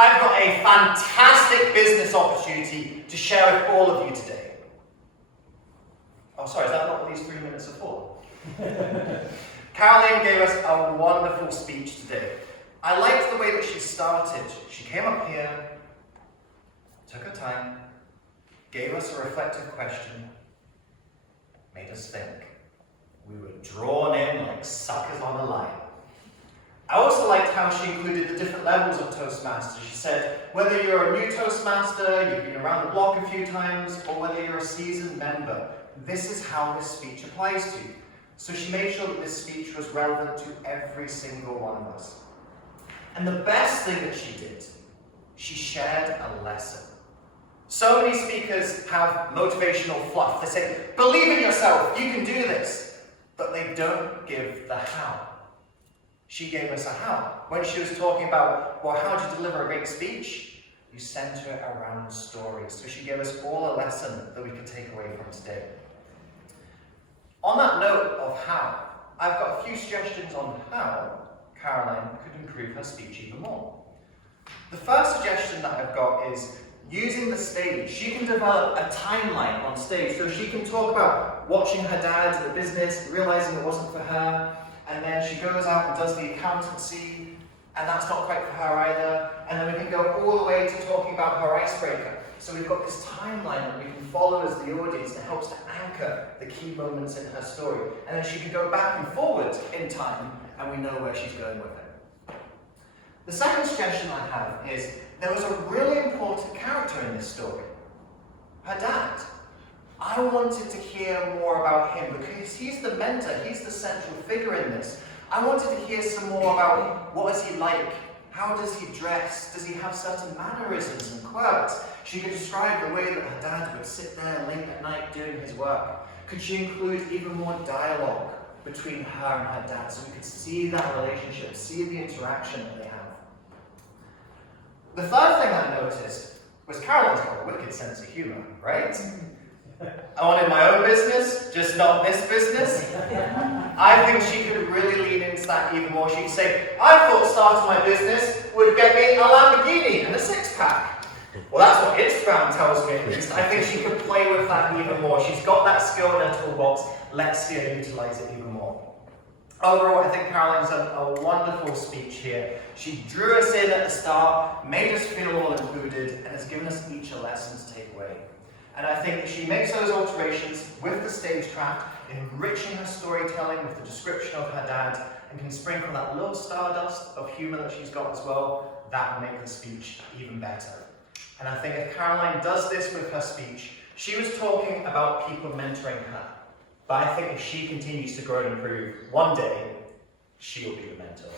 I've got a fantastic business opportunity to share with all of you today. Oh, sorry, is that not what these 3 minutes are for? Caroline gave us a wonderful speech today. I liked the way that she started. She came up here, took her time, gave us a reflective question, made us think. We were drawn in like suckers on a line. I also liked how she included the different levels of Toastmasters. She said, whether you're a new Toastmaster, you've been around the block a few times, or whether you're a seasoned member, this is how this speech applies to you. So she made sure that this speech was relevant to every single one of us. And the best thing that she did, she shared a lesson. So many speakers have motivational fluff. They say, believe in yourself, you can do this. But they don't give the how. She gave us a how. When she was talking about, well, how do you deliver a great speech? You center it around stories. So she gave us all a lesson that we could take away from today. On that note of how, I've got a few suggestions on how Caroline could improve her speech even more. The first suggestion that I've got is using the stage. She can develop a timeline on stage. So she can talk about watching her dad at the business, realizing it wasn't for her, and then she goes out and does the accountancy, and that's not quite for her either. And then we can go all the way to talking about her icebreaker. So we've got this timeline that we can follow as the audience that helps to anchor the key moments in her story. And then she can go back and forward in time, and we know where she's going with it. The second suggestion I have is there was a really important character in this story, her dad. I wanted to hear more about him because he's the mentor, he's the central figure in this. I wanted to hear some more about what is he like, how does he dress, does he have certain mannerisms and quirks? She could describe the way that her dad would sit there late at night doing his work. Could she include even more dialogue between her and her dad so we could see that relationship, see the interaction that they have? The third thing I noticed was Caroline's got a wicked sense of humour, right? I wanted my own business, just not this business. I think she could really lean into that even more. She'd say, I thought starting my business would get me a Lamborghini and a six-pack. Well, that's what Instagram tells me at least. I think she could play with that even more. She's got that skill in her toolbox. Let's see her utilise it even more. Overall, I think Caroline's done a wonderful speech here. She drew us in at the start, made us feel all included, and has given us each a lesson to take away. And I think she makes those alterations with the stagecraft, enriching her storytelling with the description of her dad, and can sprinkle that little stardust of humour that she's got as well. That will make the speech even better. And I think if Caroline does this with her speech, she was talking about people mentoring her. But I think if she continues to grow and improve, one day, she'll be the mentor.